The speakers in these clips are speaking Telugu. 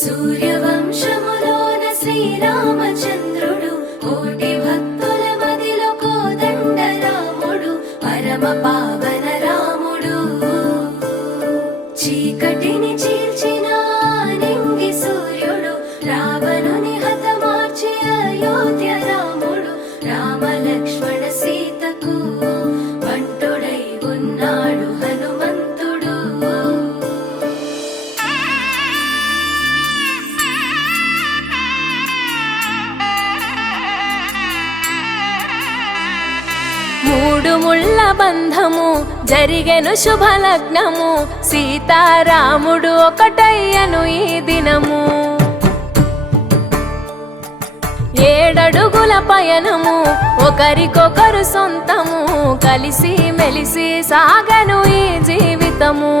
సూర్యవంశములోన శ్రీరామచంద్రుడు కోటి భక్తుల మదిలో కోదండ రాముడు పరమ పావన రాముడు చీకటిని చీల్చిన నింగి సూర్యుడు రావణుని హతమార్చి అయోధ్య రాముడు రామ లక్ష్మణ సీతకు వంటుడై ఉన్నాడు హనుమంతుడు. మూడు ముళ్ళ బంధము జరిగెను శుభలగ్నము సీతారాముడు ఒకటయ్యను ఈ దినము. 7 అడుగుల పయనము ఒకరికొకరు సొంతము కలిసి మెలిసి సాగను ఈ జీవితము.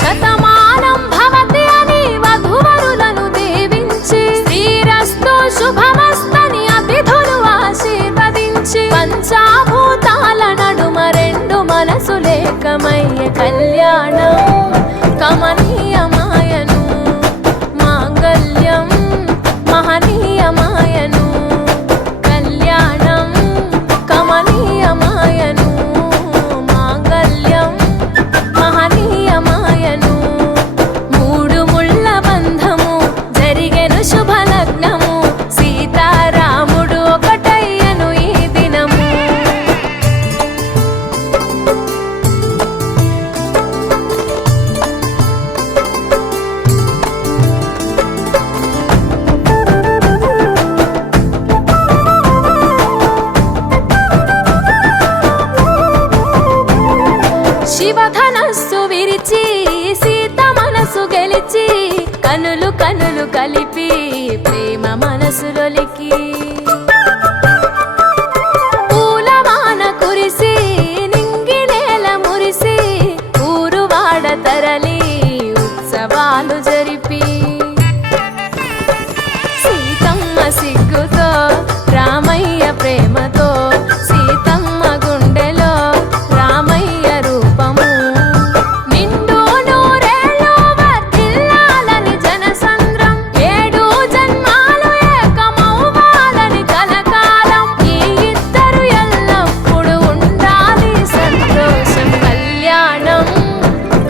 శతమానం భవతి అని వధువరులను దీవించి శ్రీరస్తు శుభమస్తని అతిథులు ఆశీర్వదించి పంచాభూతాల నడుమ 2 మనసులేకమయ్యే కళ్యాణం కమనీయమాయను మాంగళ్యం మహనీయమాయను కళ్యాణం కమనీయమాయను మాంగళ్యం మహనీయమాయను. 3 ముళ్ళ బంధము జరిగెను శుభలగ్నము సీతారాముడు ఒకటయ్యను ఈ దినము. శివధనస్సు విరిచి సీత మనసు గెలిచి కనులు కనులు కలిపి ప్రేమ మనసులొలికి పూలవాన కురిసి నింగి నేల మురిసి ఊరు వాడ తరలి ఉత్సవాలు జరిపి సీతమ్మ సిగ్గుతో రామయ్య ప్రేమతో సీతమ్మ గుండెలో రామయ్య రూపము నిండు నూరేళ్ళు వర్ధిల్లాలని జనసంద్రం 7 జన్మాలు ఏకమవ్వాలని కలకాలం ఈ ఇద్దరు ఎల్లప్పుడూ ఉండాలి సంతోషం కళ్యాణం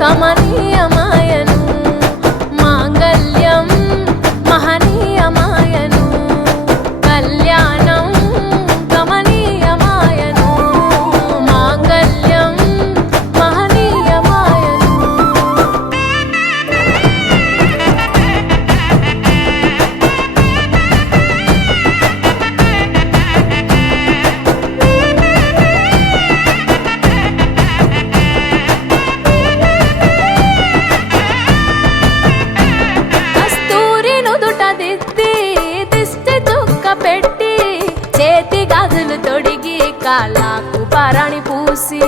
కమనీయమాయను మాంగళ్యం మహనీయమాయను కళ్యాణం కమనీయమాయను మాంగళ్యం మహనీయమాయను. కస్తూరి నుదుట దిద్ది దిష్టి చుక్క పెట్టి చేతి గాజులు తొడిగి కాళ్ళకు పారాణి పూసి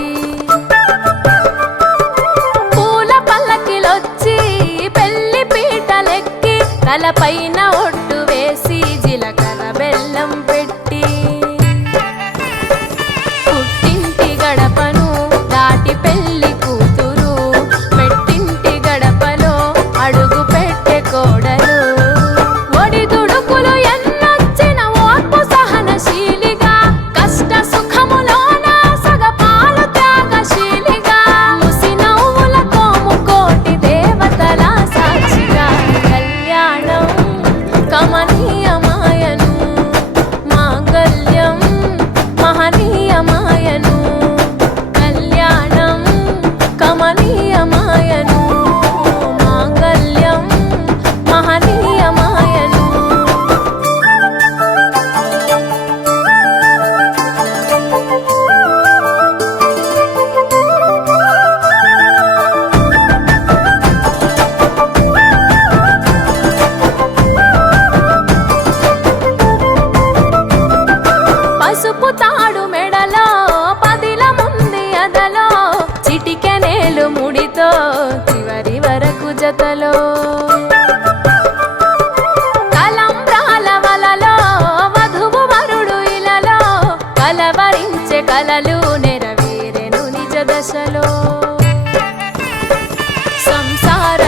పూల పల్లకిలొచ్చి పెళ్లి పీటలెక్కి తలపైన ఒట్టు వేసి జీలకర్ర బెల్లం పెట్టి పుట్టింటి గడపను దాటి పెళ్లి కూతురు పెట్టింటి గడపలో అడుగు పెట్టే కోడలు ఒడిదుడుకులు ఎన్నొచ్చిన ఓర్పు సహనశీలిగా కష్ట సుఖములోన సగపాలు త్యాగశీలిగా ముసి నవ్వులతో ముకోటి దేవతల సాక్షిగా కళ్యాణం కమనీయమాయను మాంగళ్యం మహనీయమాయను కళ్యాణం కమనీయమాయను మాంగళ్యం మహనీయమాయను. పసుపు తాడు మెడలో పదిల ముంది అదలో చిటికెనేలు ముడితో చివరి వరకు జతలో తలంబ్రాల వలలో వధువు వరుడు ఇలలో కలవరించే కలలు నెరవేరెను నిజ దశలో సంసార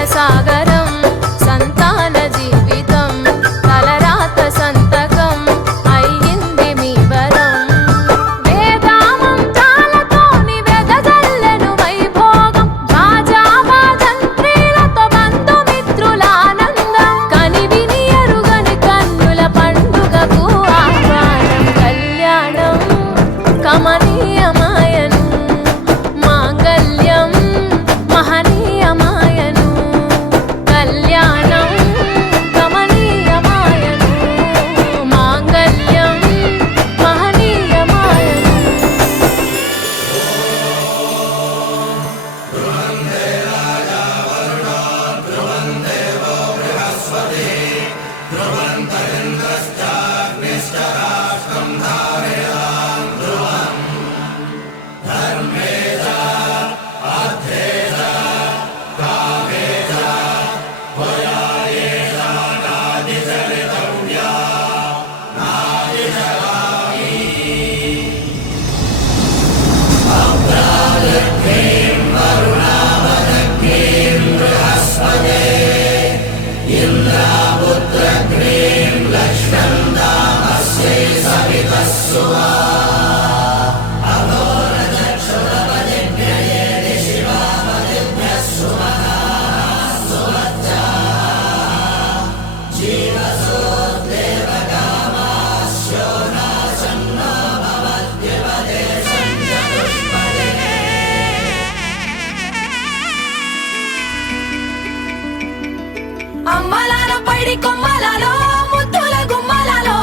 పైడి కొమ్మలలో ముద్దుల గుమ్మలలో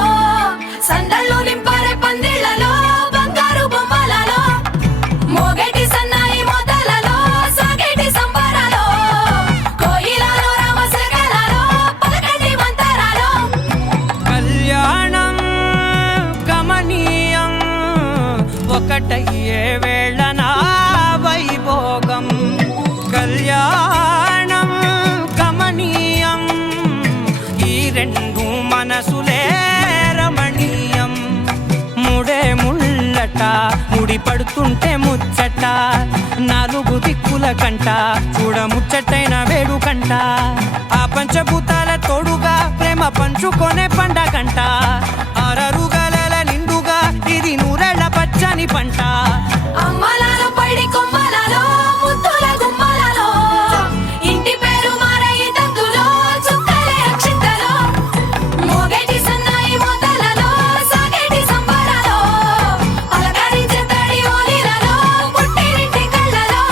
సందళ్ళు నింపారే పందిళ్లలో బంగారు బొమ్మలలో మోగేటి సన్నాయి మోతలలో సాగేటి సంబరాలో కోయిలలో రామసగలలో పలకటి మంతరాలో కళ్యాణం గమనీయం ఒకటయ్యే వేళనా వైభోగం కళ్యాణం గమనీయం ఈ రెండు మనసులే రమణీయం ముడే ముళ్ళట ముడి పడుతుంటే ముచ్చట నాలుగు దిక్కుల కంట చూడ ముచ్చటైన వేడుకంట ఆ పంచభూతాల తోడుగా ప్రేమ పంచుకొనే పండగంట ఆరరుగల నిండుగా ఇది నూరెళ్ళ పచ్చని పంట అమ్మలలో పైడి కొమ్మలలో ముద్దుల గుమ్మలలో ఇంటి పేరు మారయి తందులో చుక్కలే అక్షింతలో మోగేటి సన్నాయి మోతలలో సాగేటి సంబరాలో పలకరించే తడి ఓలిలలో పుట్టినింటి కళ్ళలో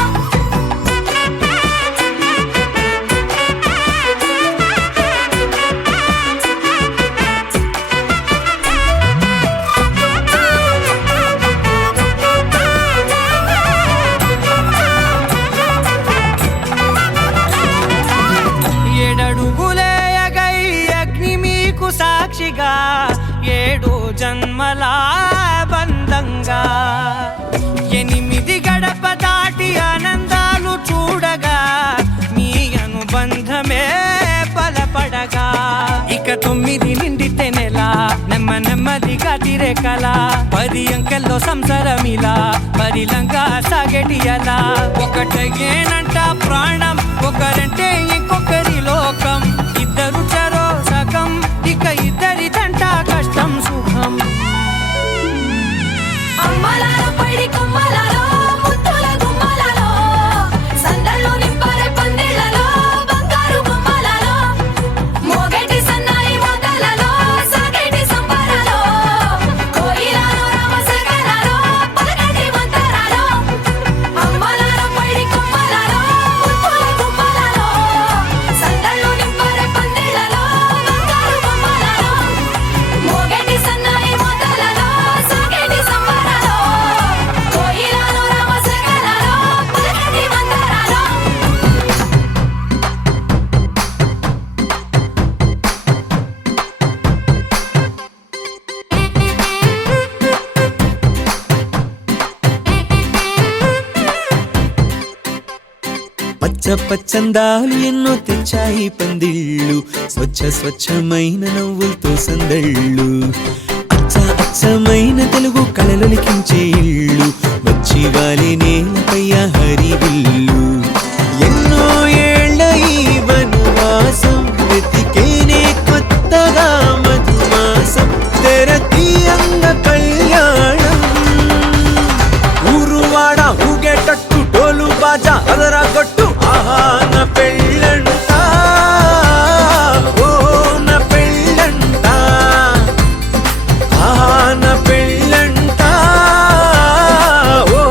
ఏడడుగులేయగై అగ్ని మీకు సాక్షిగా ఏడు జన్మల బంధంగా ఎనిమిది గడప దాటి ఆనందాలు చూడగా మీ అనుబంధమే బలపడగా ఇక 9 నిండితే నెల నెమ్మదిగా తిరే కల 10 అంకెల్లో సంసారమిలా పరిలంగా సాగేటి అలా ఒకటేనంట ప్రాణం ఒకరంటే ఇంకొకరి లోకం ఇద్దరు చరో సగం ఇక ఇద్దరిదంట కష్టం సుఖం అమ్మలలో పైడి కొమ్మలలో ముద్దుల గుమ్మలలో సందళ్ళు నింపారే పందిళ్లలో బంగారు బొమ్మలలో మోగేటి సన్నాయి మోతలలో సాగేటి సంబరాలో కోయిలలో రామసగలలో పలకటి మంతరాలో అమ్మలలో పైడి కొమ్మలలో ముద్దుల గుమ్మలలో సందళ్ళు నింపారే పందిళ్లలో బంగారు బొమ్మలలో మోగేటి సన్నాయి మోతలలో సాగేటి సంబరాలో కోయిలలో రామసగలలో పలకటి మంతరాలో పచ్చందాలు ఎన్నో తెచ్చాయి పందిళ్ళు స్వచ్ఛమైన నవ్వులతో సందళ్ళు అచ్చమైన తెలుగు కళలొలికించే ఇళ్ళు వచ్చి వాలి నేలపై హరివిల్లు ఎన్నో ఏళ్ల ఈ వనవాసం వెతికేనే కొత్తగా మధుమాసం తెరతీయంగ కళ్యాణం ఊరువాడ ఊగేటట్టు డోలు బాజా అదరా కొట్టు ఆహా నా పెళ్ళంట ఓ నా పెళ్ళంట ఆహా నా పెళ్ళంట ఓ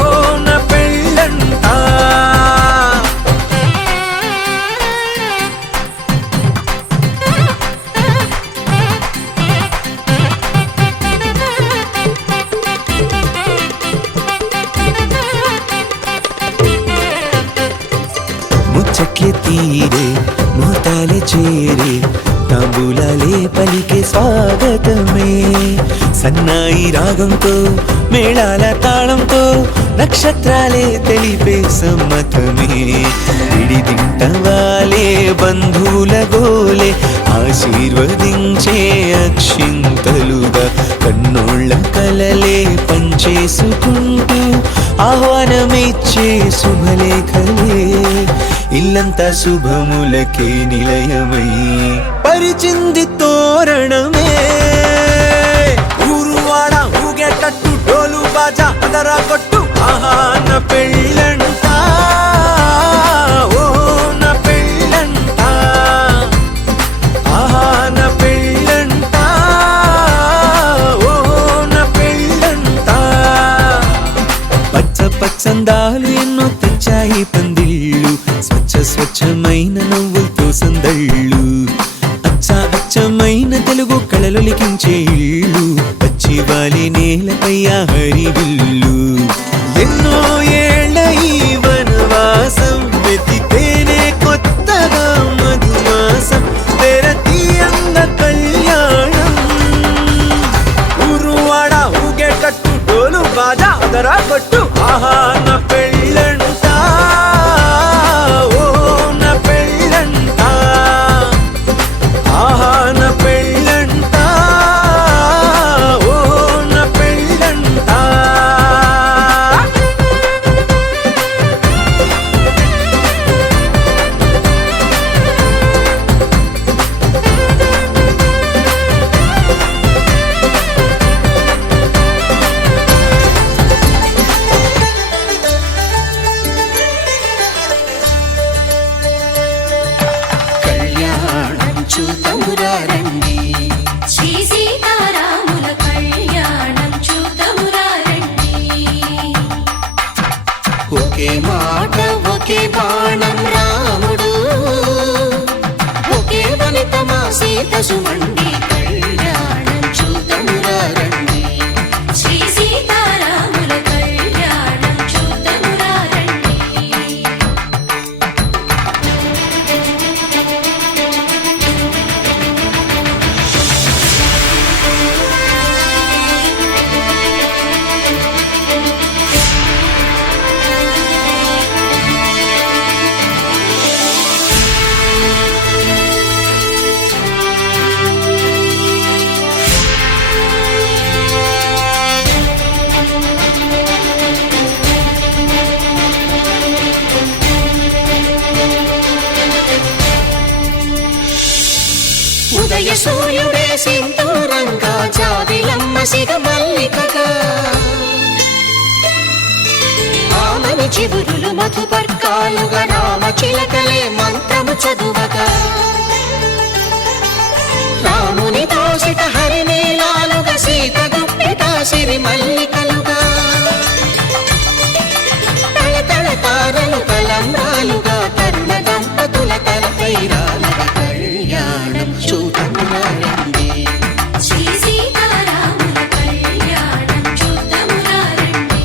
నా పెళ్ళంట ముచ్చట్లే తీరే మోతాలే చేరే తాంబూలాలే పలికే స్వాగతమే సన్నాయి రాగంతో మేళాల తాళంతో నక్షత్రాలే తెలిపే సమ్మతమే విడిదింటవాలే బంధువుల గోలే ఆశీర్వదించే అక్షింతలుగా కన్నోళ్ళ కలలే పంచేసుకుంటూ ఆహ్వానమిచ్చే శుభలేఖలే ఇల్లంతా శుభములకే నిలయమై పరిచింది తోరణమే ఊరువాడ ఊగేటట్టు డోలు బాజా అదరా కొట్టు ఆహా నా పెళ్ళంట ఓ నా పెళ్ళంట ఆహా నా పెళ్ళంట ఓ నా పెళ్ళంట పచ్చందాలు ఎన్నో తెచ్చాయి పందిళ్ళు స్వచ్ఛమైన నవ్వులతో సందళ్ళు తేరలికించే ఇళ్ళు పచ్చివాలి నేలపై ఆ హరివిల్లు ఎన్నో ఏళ్ళ ఈ వనవాసం వెతికేనే కొత్తగా మధుమాసం తెరతీయంద కళ్యాణం ఊరువాడ ఊగేటట్టు డోలు బాజా అదరా కొట్టు ఆహా నా పెళ్ళంట ఓ నా పెళ్ళంట ఆహా నా పెళ్ళంట ఓ నా పెళ్ళంట కళ్యాణం చూతమురా రండి శ్రీ సీతారాముల కళ్యాణం చూతమురా రండి ఒకే మాట ఒకే బాణం రాముడు ఒకే వనిత మా సీత సుమండి కళ్యాణం చూతమురా రండి శ్రీ సీతారాముల కళ్యాణం చూతమురా రండి ఉదయ సూర్యుడే సింధూరంగా జాబిలమ్మ సిగ మల్లికగా ఆమని చివురులు మధుపర్కాలుగా రామ చిలకలే మంత్రము చదువగా రాముని దోసిట హరినీలాలుగా సీత గుప్పిట సిరి మల్లికలుగా తళతళ తారలు తలంబ్రాలుగా తరుణ దంపతుల తలపై రాలగా కళ్యాణం చూతమురా రండి శ్రీ సీతారాముల కళ్యాణం చూతమురా రండి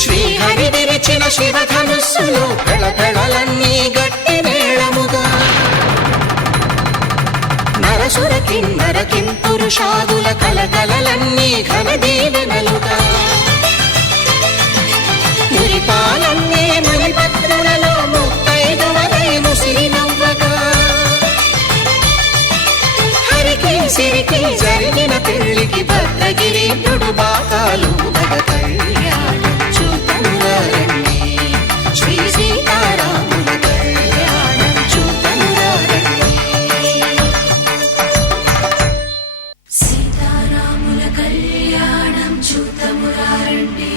శ్రీహరి విరిచిన శివధనుస్సులు పెళపెళలన్నీ గట్టి మేళముగా నరసుర కిన్నర కింపురుషాదుల కలకలలన్నీ ఘన దీవెనలుగా మురిపాలన్నీ మణిపత్రులలో ముత్తైదువలై ముసిరి నవ్వగా హరికి సిరికి జరిగిన పెళ్లికి భద్రగిరీంద్రుడు బాకాలు కళ్యాణం చూతమురా రండి శ్రీ సీతారాముల కళ్యాణం చూతమురా రండి సీతారాముల కళ్యాణం చూతమురా రండి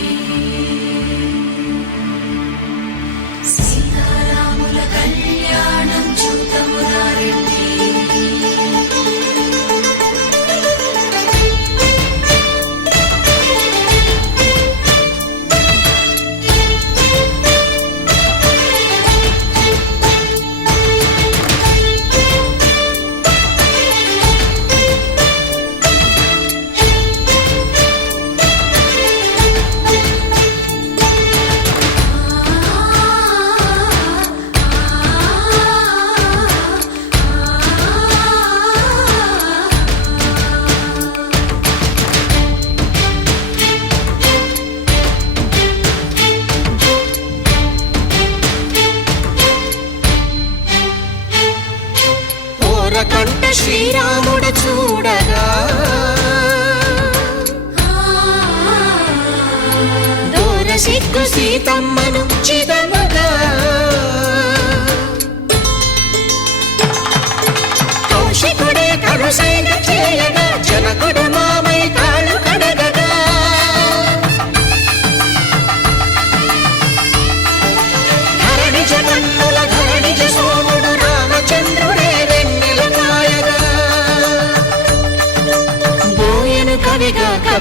సీతారాముల కళ్యాణం చూతమురా రండి కంట శ్రీరాముడు చూడగా దూర సిగ్గు సీతమ్మను చిదమగా కౌశికుడే కరుసైన చేయగా జనకుడు మామై కాళ్ళు కడగగా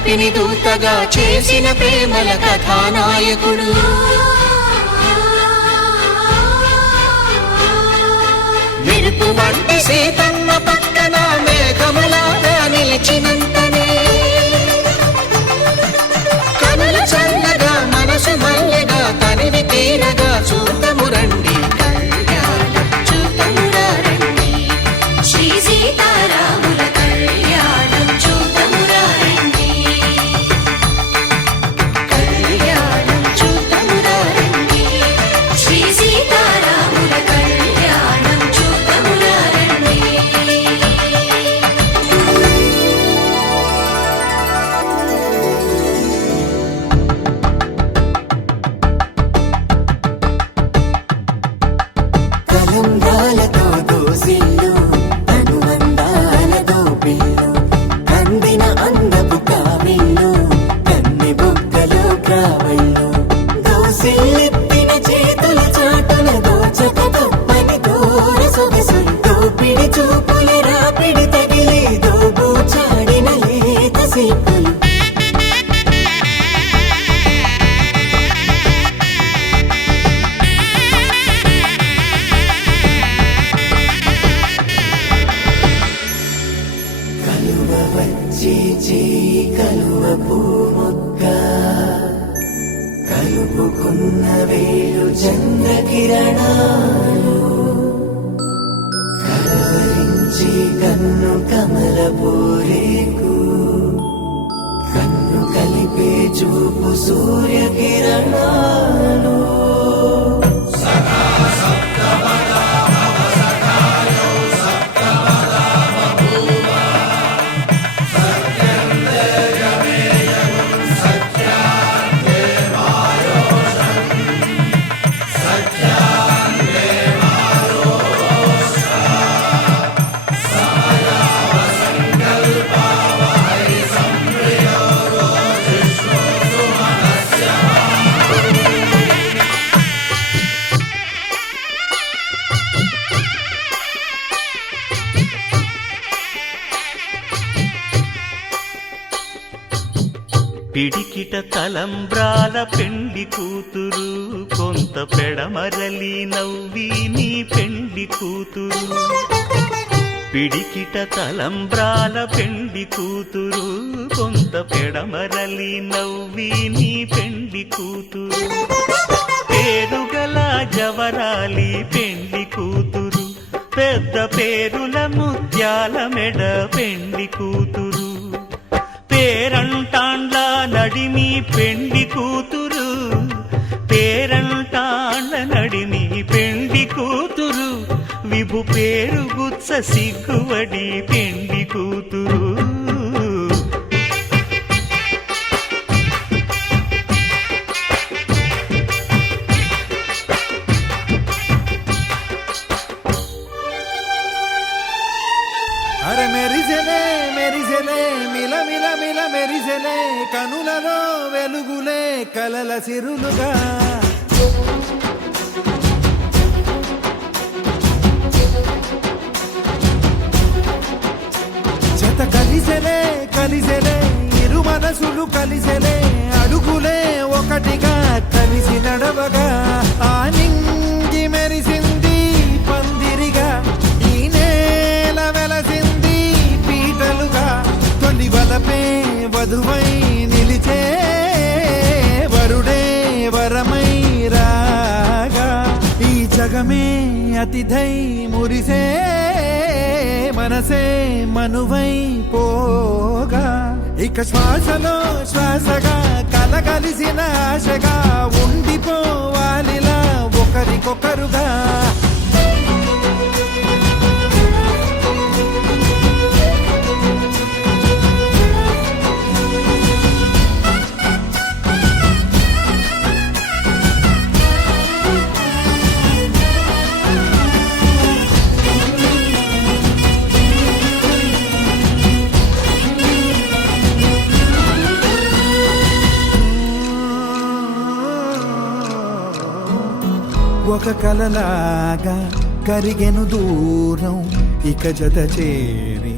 తీపిని దూతగా చేసిన ప్రేమల కథానాయకుడు. మెరుపు వంటి సీతమ్మ పక్కన మేఘములాగా నిలిచినంతనే కనులు చల్లగా మనసు మల్లెగా తనివి తీరగా చూతము రండి కళ్యాణం చూతమురా రండి. శ్రీ సీతారాముల కళ్యాణం చూతమురా రండి. కళ్యాణం చూతమురా రండి. శ్రీ సీతారాముల కళ్యాణం చూతమురా రండి. కలంబ్రాలతో దోసిల్లు అనుబంధాలతో పిల్లు అందిన అందపు కావిల్లు కన్ని బుగ్గలు గ్రావళ్ళు దోసిల్లెత్తిన చేతుల చాటున దోచక తప్పని దూర సొగసులు దోపిడి చూపుల రాపిడి తగిలి దోబూచాడిన లేత సీపులు. కలువ వచ్చి చేయి కలువ పూమొక్క కలుపుకున్న వేలు చంద్రకిరణాలు కలవరించి కన్ను కమల పూరేకు కన్ను కలిపే చూపు సూర్యకిరణాలు. పిడికిట తలంబ్రాల పెండి కూతురు కొంత పెడమరలి నవ్వి నీ పెండి కూతురు. పిడికిట తలంబ్రాల పెండి కూతురు కొంత పెడమరలి నవ్వి నీ పెండి కూతురు. పేరుగల జవరాలి పెండి కూతురు పెద్ద పేరుల ముత్యాల మెడ పెండి కూతురు. పేరంటాండ్ల నడిమి పెండి కూతురు పేరంటాండ్ల నడిమి పెండి కూతురు. విభు పేరు గుత్స సిగ్గువడి పెండి కూతురు. అరే మెరిసెలే మెరిసెలే మిల మిల మిల మెరిసెలే కనులలో వెలుగులే కలల సిరులుగా. జత కలిసెలే కలిసెలే ఇరు మనసులు కలిసెలే అడుగులే ఒకటిగా కలిసి నడవగా ఆ నింగి మెరిసింది పందిరిగా ఈ నేల వెలసింది పీటలుగా. తొలి వలపే వధువై నిలిచే వరుడే వరమై రాగా ఈ జగమే అతిథై మురిసే మనసే మనువై పోగా. ఇక శ్వాసలో శ్వాసగా కలగలిసిన ఆశగా ఉండిపోవాలిలా ఒకరికొకరుగా. ఒక కలలాగా కరిగెను దూరం ఇక జత చేరి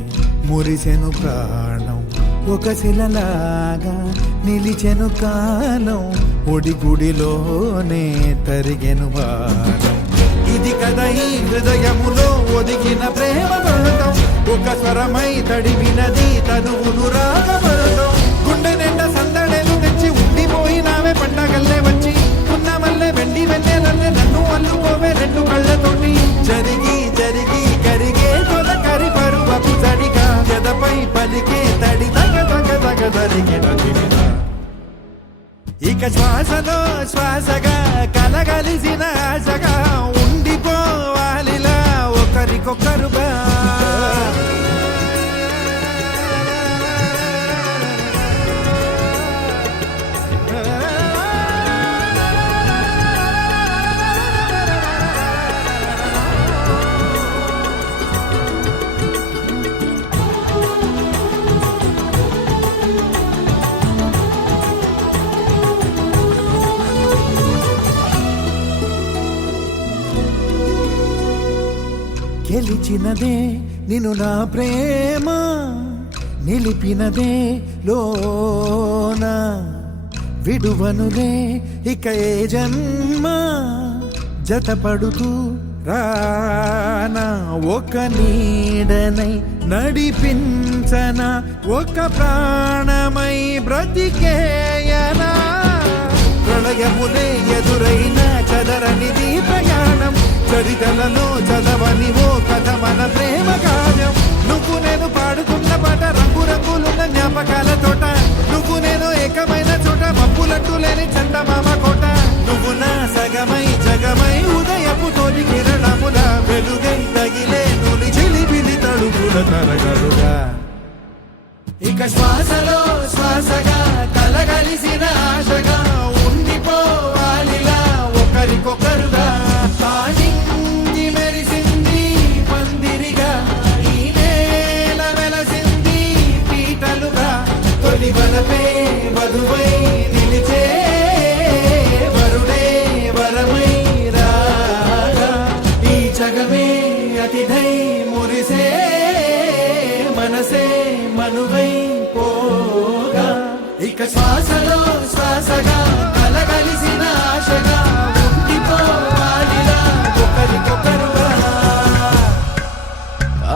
మురిసెను ప్రాణం ఒక శిలలాగా నిలిచెను కాలం ఒడిగుడిలోనే తరిగెను బాణం ఇది కదా ఈ హృదయములో ఒదిగిన ప్రేమ బంధం ఒక స్వరమై తడివినది తనువును రాగబంధం గుండె నిండా సందడేలు తెచ్చి ఉండిపోయినావే పండగల్లే వచ్చి ఉన్నమల్లే వెండి వెన్నెలల్లే నన్ను అల్లుకోవే రెండు కళ్ళతోటి జరిగి జరిగి కరిగే తొల కరి పరువపు జడిగా ఎదపై పలికే తడి తగ తగ తగ జరిగిన ఇక శ్వాసలో శ్వాసగా కలగలిసిన ఆశగా ఉండిపోవాలిలా ఒకరికొకరుగా గెలిచినదే నిన్ను నా ప్రేమ నిలిపినదే లోన విడువనులే ఇక ఏ జన్మ జతపడుతూ రానా ఒక నీడనై నడిపించన ఒక ప్రాణమై బ్రతికేయనా ప్రళయములే ఎదురైన చదరనిది ప్రయాణం చరితలలో చదవని ఓ కథ మన ప్రేమ గానం నువ్వు నేను పాడుకున్న పాట రంగు రంగులున్న జ్ఞాపకాల తోట నువ్వు నేను ఏకమైన చోట మబ్బులట్టు లేని చందమామ కోట నువ్వు నా సగమై జగమై ఉదయపు తోలి కిరణముల వెలుగై తగిలే నులి చిలిబిలి తడుపుల తరగలుగా ఇక శ్వాసలో శ్వాసగా కలగలిసిన ఆశగా ఉండిపోవాలిలా ఒకరికొకరుగా తానింది మెరిసింది పందిరిగా ఈ నేల వెలసింది పీటలుగా తొలి వలపే వధువై నిలిచే వరుడే వరమై రాగా ఈ జగమే అతిథై మురిసే మనసే మనువై పోగా ఇక శ్వాసలో శ్వాసగా కలగలిసిన ఆశగా ఉండిపోవాలిలా ఒకరికొకరుగా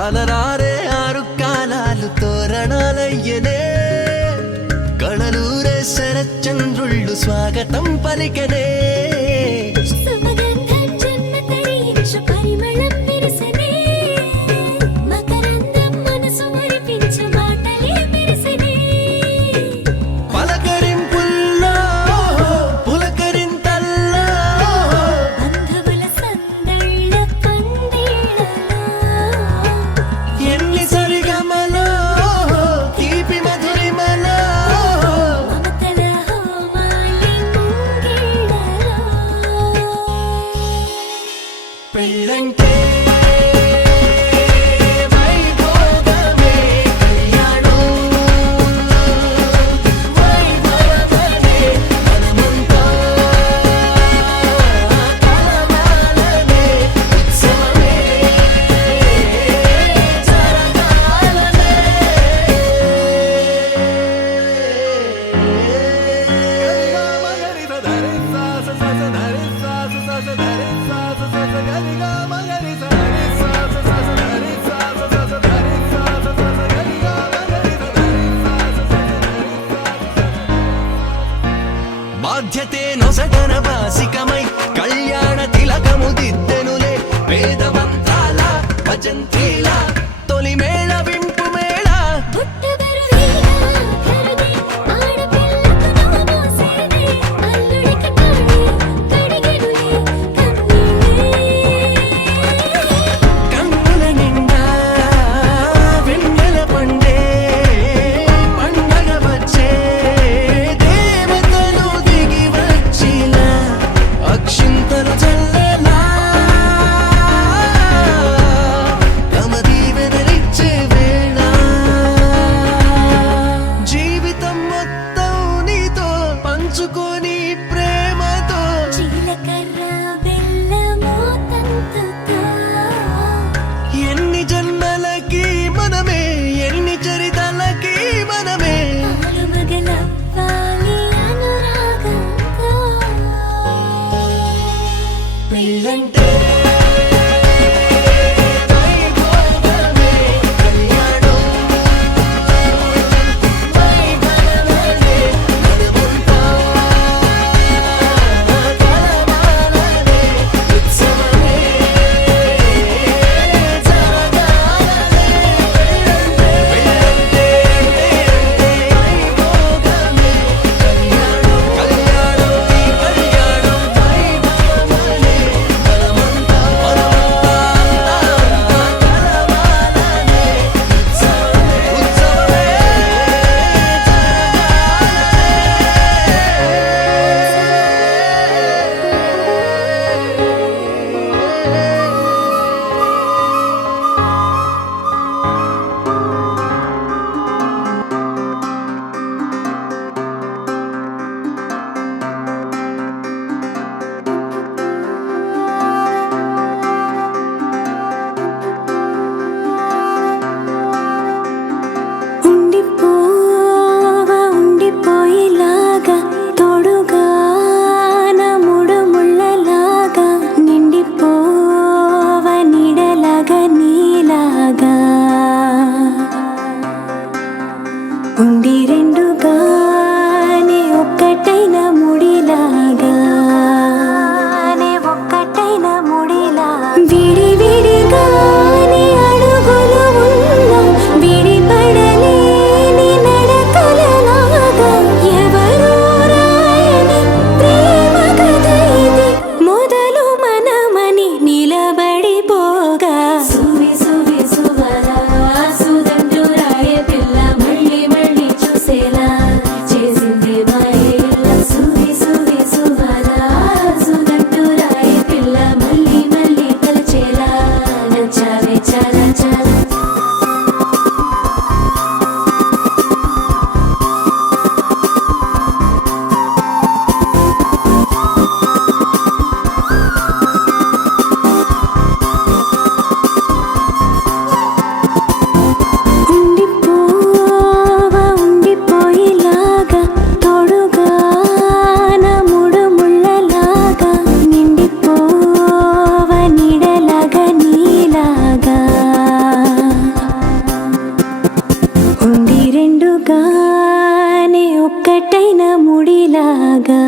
అలరారే ఆరు కాలాలు తోరణాలయ్యనే కళలూరే శరచంద్రుళ్ళు స్వాగతం పలికనే సుమగంధం జన్మ తరించు పరిమళం విరసనే మకరందం మనసు మురిపించు మాటలే విరసనే పలకరింపుల్లో పులకరింతల్లో బంధువుల సందళ్ళ పందిళ్ళలో ఎన్ని సరిగమలో తీపి మధురిమలో మమతల హోమాలి ముంగిళ్ళలో పెళ్ళంటే వైభోగమే కళ్యాణం వైభవమే మనమంతా కలవాలనే ఉత్సవమే బాధ్యతే నొసటన బాసికమై కళ్యాణ తిలకము దిద్దెనులే వేదవంతాల భజంత్రీల తొలి మేళ వింపు మేళ పుట్టబరువేగా కరుదే ఆడపిల్లకు నోమోసేనే అల్లుడికి తాళి కడిగెనులే కన్నీళ్ళే కన్నుల నిండా వెన్నెల పండే పండగ వచ్చే దేవతలు దిగి వచ్చిలా అక్షింతలు చల్లేలా తమ దీవెనలిచ్చే వేళ జీవితం మొత్తం నీతో పంచుకొని ప్రేమతో జీలకర్ర బెల్లము తంతుతో ఎన్ని జన్మలకి మనమే ఎన్ని చరితలకి మనమే నీలాగా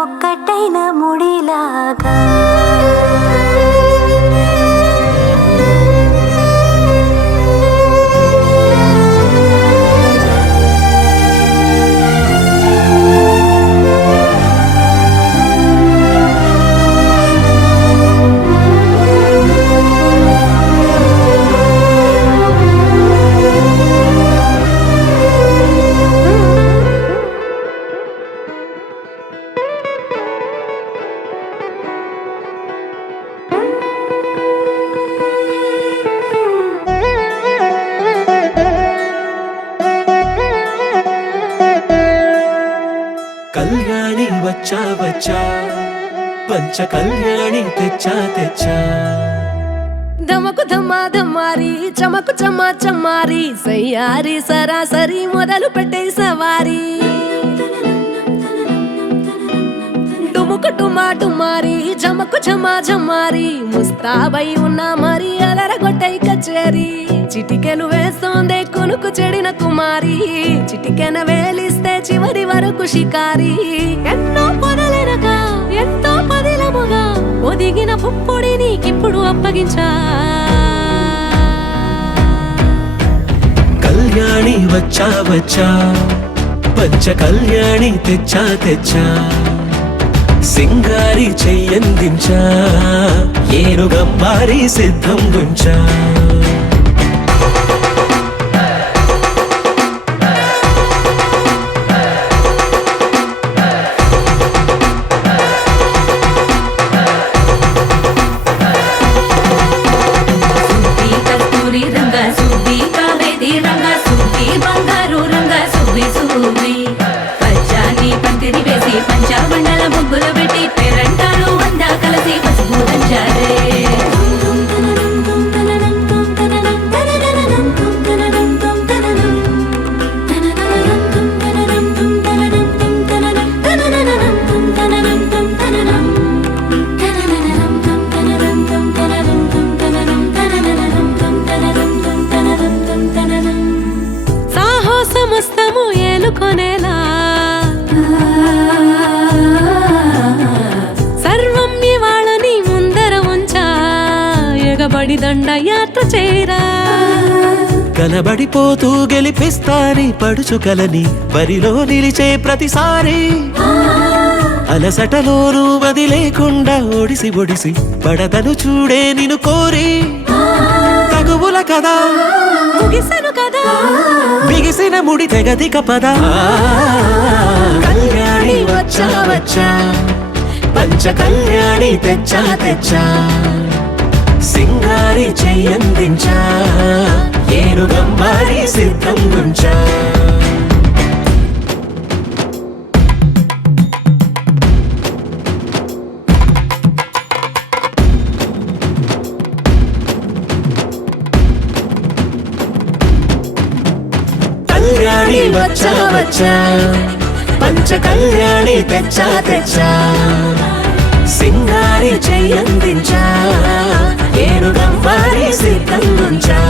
ఒక్కటైన ముడిలాగా కళ్యాణి వచ్చా వచ్చా పంచ కళ్యాణి తెచ్చా తెచ్చా ధమకు ధమ్మా ధమ్మారి చమకు చమ్మా చమ్మారి సయ్యారి సరాసరి మొదలు పెట్టే సవారి డుముకు డుమా డుమారి జమకు ఝమా ఝమారి ముస్తాబై ఉన్నా మరి అలరగొట్టై కచేరి చిటికెలు వేస్తోందే కొనుకు చెడిన కుమారి చిటికెన వేలిస్తే చివరి వరకు షికారి ఎన్నో పొదలెనగా ఎంతో పదిలముగా ఒదిగిన పుప్పొడి నీకిప్పుడు అప్పగించా కళ్యాణి వచ్చా వచ్చా పంచ కళ్యాణి తెచ్చా తెచ్చా సింగారి చెయ్యందించా ఏనుగమ్మారి సిద్ధం గుంచా పంచామండల ముగ్గులు పెట్టి పేరంటారు అందా కలిసి పసుపు దంచారే సాహసమస్తము ఏలుకొనేలా సర్వం ఇవాళని ముందర ఉంచా ఎగబడి దండయాత్ర చేరా కలబడిపోతూ గెలిపిస్తాని పడుచుకలని బరిలో నిలిచే ప్రతిసారి అలసటలోనూ వదిలేకుండా ఒడిసి ఒడిసి పడతను చూడే నిన్ను కోరి తగువుల కదా ముగిసెను కదా బిగిసిన ముడి తెగదిక పద కళ్యాణి వచ్చా వచ్చా పంచ కళ్యాణి తెచ్చా తెచ్చా సింగారి చెయ్యందించా ఏనుగమ్మారి సిద్ధం గుంచా కళ్యాణి వచ్చా వచ్చా పంచ కళ్యాణి తెచ్చా తెచ్చా సింగారి చెయ్యందించా ఏనుగమ్మారి సిద్ధం గుంచా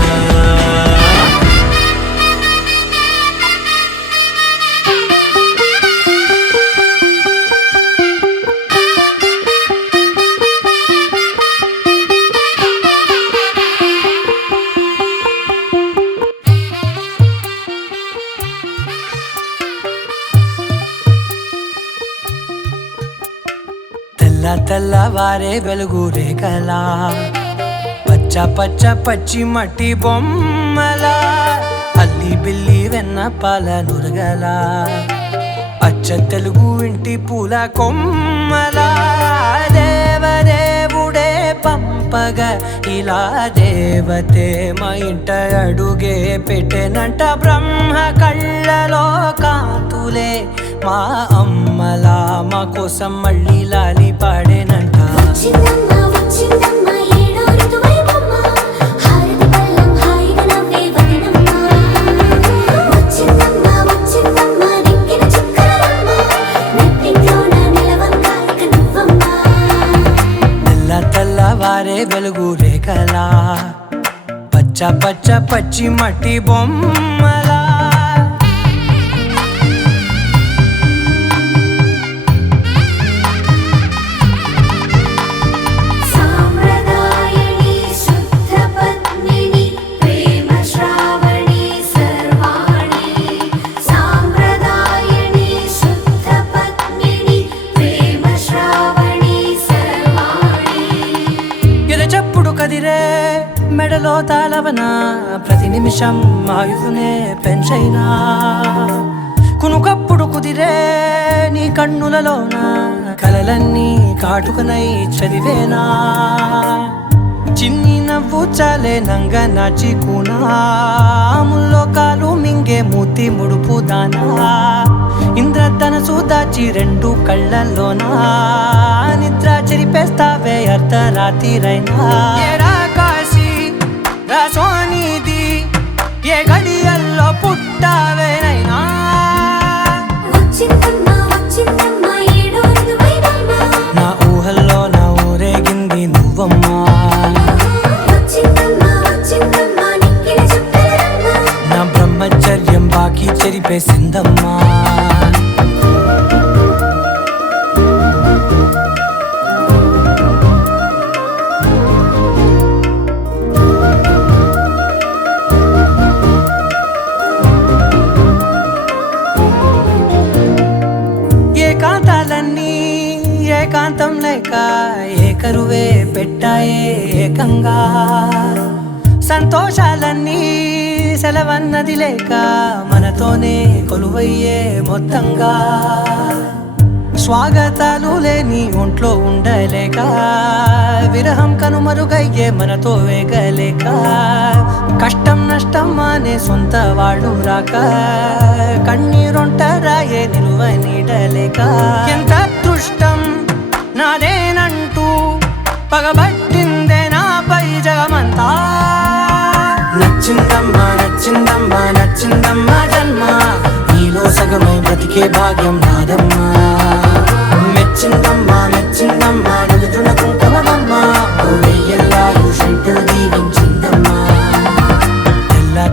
తెల్లవారే వెలుగు రేఖలా పచ్చ పచ్చ పచ్చి మట్టి బొమ్మలా అల్లి బిల్లి వెన్న పాల నురగలా అచ్చ తెలుగు ఇంటి పూల కొమ్మలా దేవదేవుడే పంపగ ఇలా దేవతే మా ఇంట అడుగే పెట్టెనంట బ్రహ్మ కళ్ళలో కాంతులే మా అమ్మలా మా కోసం మళ్ళీ లాలి పాడేనంట వచ్చిందమ్మ వచ్చిందమ్మ ఏడో ఋతువైవమ్మ హారతి పళ్ళం హాయిగా నవ్వే వదినమ్మ వచ్చిందమ్మ వచ్చిందమ్మ నింగిన చుక్కలమ్మ నెట్టింట్లోన నిలవంగా ఇక నువ్వమ్మ తెల్లవారే వెలుగు రేఖలా పచ్చ పచ్చ పచ్చి మట్టి బొమ్మలా సాంప్రదాయని శుద్ధ పద్మిని ప్రేమ శ్రావణి సర్వాణి సాంప్రదాయని శుద్ధ పద్మిని ప్రేమ శ్రావణి సర్వాణి ఎదచప్పుడు కదిరే మెడలో తాళవన ప్రతి నిమిషం ఆయుధునే పెంచైనా కునుకప్పుడు కుదిరే నీ కన్నులలోన కలలన్నీ కాటుకనై చదివేనా చిన్ని నవ్వు చాలే నంగ నాచి కూనాముల్లో కాలు మింగే మూతి ముడుపు దానా ఇంద్రధనసు దాచి రెండు కళ్ళల్లోనా నిద్ర చెరిపేస్తావే అర్ధరాత్రిరైనా ఏరా కాశీ రా సోనిది ఏ గడియల్లో పుట్టావేనైనా వచ్చిందమ్మ వచ్చిందమ్మ ఏడో ఋతువైవమ్మ నా ఊహల్లో నా ఊరేగింది నువ్వమ్మా వచ్చిందమ్మ వచ్చిందమ్మ నింగిన చుక్కలమ్మ నా బ్రహ్మచర్యం బాకీ చెరిపేసిందమ్మా ఏకాంతాలన్నీ ఏకాంతం లేక ఏకరువే పెట్టాయే ఏకంగా సంతోషాలన్నీ సెలవన్నది లేక మనతోనే కొలువయ్యే మొత్తంగా స్వాగతాలు లేని ఒంట్లో ఉండలేక విరహం కనుమరుగయ్యే మనతో వేగలేక కష్టం నష్టం అనే సొంత వాళ్ళు రాక కన్నీరొంటరాయే నిలువ నీడలేక ఎంత అదృష్టం నాదేనంటూ పగబట్టిందే నాపై జగమంతా నచ్చిందమ్మా నచ్చిందమ్మా నచ్చిందమ్మా జన్మ నీలో సగమై బ్రతికే భాగ్యం నాదమ్మా మెచ్చిందమ్మా మెచ్చిందమ్మా నిలుతున్న కుంకుమమ్మా వెయ్యల్లాలు శంకరు దీవించిందమ్మా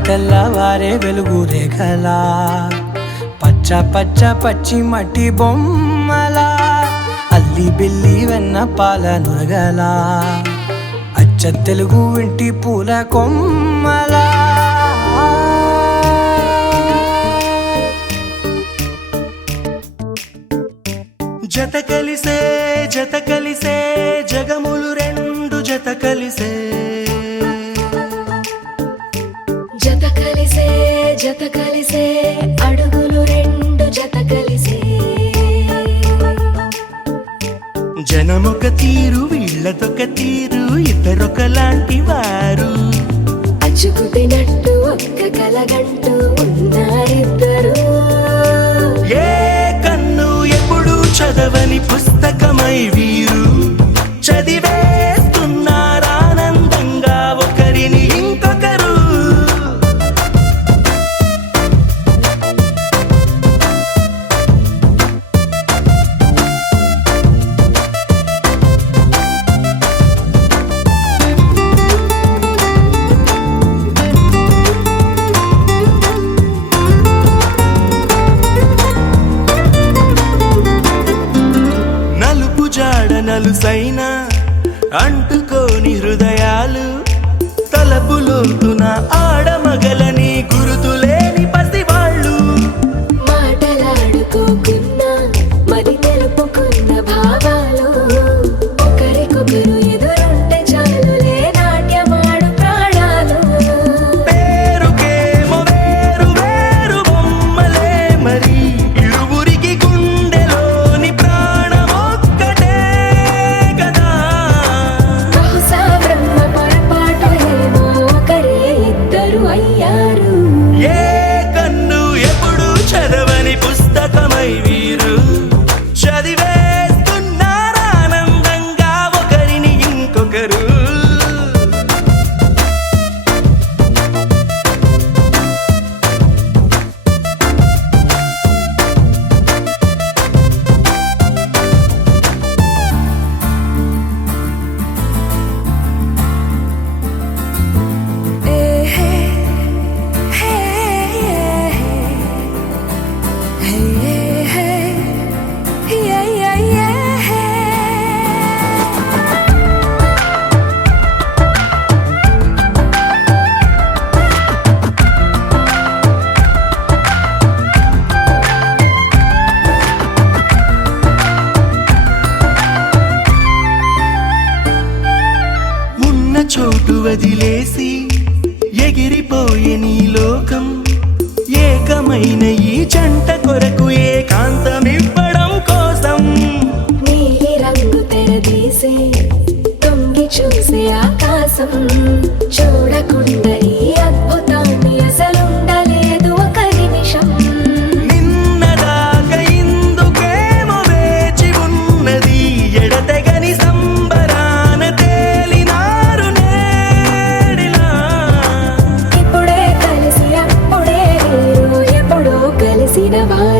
తెల్లవారే వెలుగు రేఖలా పచ్చ పచ్చ పచ్చి మట్టి బొమ్మలా అల్లి బిల్లి వెన్న పాల నురగలా అచ్చ తెలుగు ఇంటి పూల కొమ్మలా జత కలిసే జగములు రెండు జత కలిసే జత కలిసే అడుగులు రెండు జత కలిసే జనమొక తీరు వీళ్ళ కళ్ళతొక తీరు ఇద్దరొకలాంటి వారు అచ్చుకుతినట్టు ఒక్క కలగంటూ ఉన్నారిద్దరు ఏ కన్ను ఎప్పుడు చదవని పుస్తకమై వీరు చదివేస్తున్నారానందంగా ఒకరిని ఇంకొకరు నలుపు జాడ నలుసైన అంటుకోని హృదయాలు తలపులోతున ఆడమగలని గురుతులేని పసివాళ్ళు మాటలాడుకోకున్నా మది తెలుపుకున్న భావాలు ఒకరికొకరు ఎదురుంటే చాలులే నాట్యమాడు ప్రాణాలు పేరుకేమో వేరు వేరు బొమ్మలే మరి ఇరువురికి గుండెలోని ప్రాణమొక్కటే కదా బహుశా బ్రహ్మ పొరపాటు ఏమో ఒకరే ఇద్దరు అయ్యారు ఏ కన్ను ఎప్పుడు చదవని పుస్తకమై వీరు చదివేస్తున్నారానందంగా ఒకరిని ఇంకొకరు ఉన్న చోటు వదిలేసి ఎగిరిపోయే నీ లోకం ఏకమైన ఈ జంట కొరకు ఏకాంతమివ్వడం కోసం నీలి రంగు తెరదీసే తొంగి చూసే ఆకాశం చూడకుండా ఈ అద్భుతాన్ని అసలుండలేదు ఒక నిమిషం నిన్నదాకా ఇందుకేమో వేచి ఉన్నది ఎడతెగని సంబరాన తేలినారు నేడిలా ఇప్పుడే కలిసి అప్పుడే వీరు ఎప్పుడో కలిసిన వారు